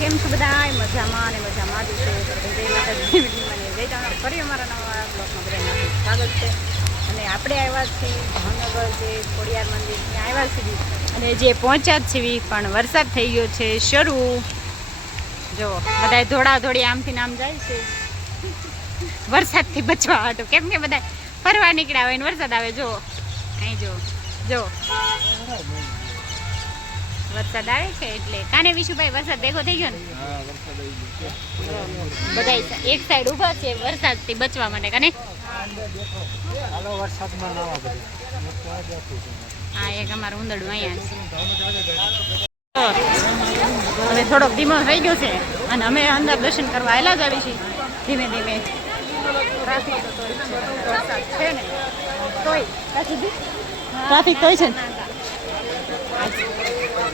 કેમ છો બધા? મજામાં અને મજામાં જ છો. જય માતાજી, જય ચાવડા. ફરી અમારા નવા બ્લોગમાં બધાનું સ્વાગત છે. અને આપણે આવ્યા છીએ ભાવનગર જે ખોડિયાર મંદિર ત્યાં આવ્યા છીએ અને જે પહોંચ્યા જ છીએ પણ વરસાદ થઈ ગયો છે શરૂ. જો બધા ધોળાધોળી આમથી નામ જાય છે વરસાદથી બચવા હાટું, કેમ કે બધા ફરવા નીકળ્યા હોય ને વરસાદ આવે. જો અહીં જો વરસાદ આવે છે એટલે કાને વિશુભાઈ વરસાદ ભેગો થઈ ગયો ને બધા એક સાઈડ ઊભા છે વરસાદથી બચવા માટે. કાને હા એક અમારું ઉંદરડું અહીંયા હવે થોડોક ધીમો થઈ ગયો છે અને અમે અંદર દર્શન કરવા આવેલા જ આવી છીએ ધીમે ધીમે. વરસાદ છે ને ટ્રાફિક તોય છે ને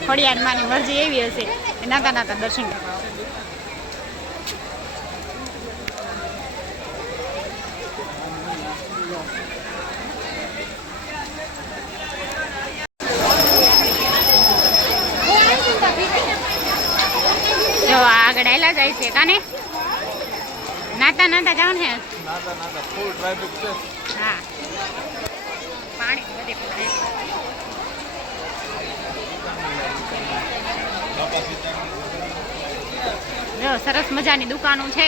ખોડિયારમાંની મરજી એવી હશે કે નાતા નાતા દર્શન કરવા. જો આગળ આયલા જાય છે કાને નાતા નાતા જાવ ને. હા પાણી બધે પડે. જો સરસ મજાની દુકાનો છે.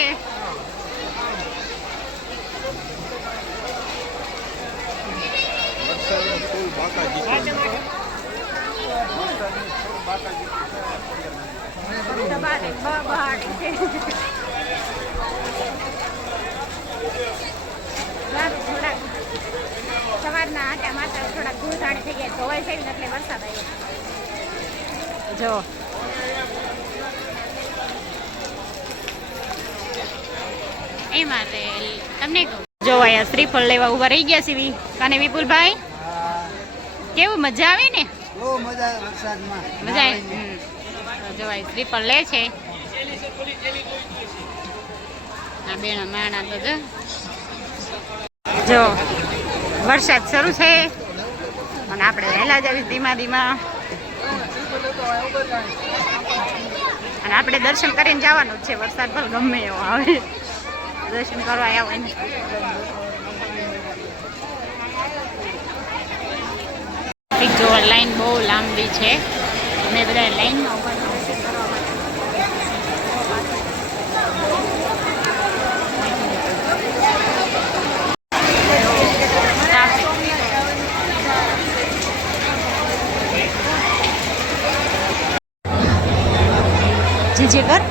સવારના આટા માતા થોડાક ધૂળધાણી થઈ ગયા ધોવાઈ છે એટલે વરસાદ આવ્યો. જો એમાં તમને કહું જો અહીંયા શ્રીફળ લેવા ઉભા રહી ગયા છે કાને વિપુલભાઈ. કેવું મજા આવી ને? મજા આવી. જો શ્રીફળ લે છે આ બેના માણા તો જો વરસાદ શરૂ છે અને આપણે વહેલા જ આવી ધીમા ધીમા અને આપણે દર્શન કરીને જવાનું જ છે. વરસાદ પણ ગમે એવો આવે દર્શન કરવા આવ્યા હોય ને. એક જો લાઈન બહુ લાંબી છે અમે બધા લાઈનમાં ઉભા દર્શન કરવા માટે. જે કર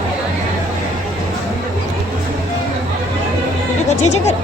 જે કર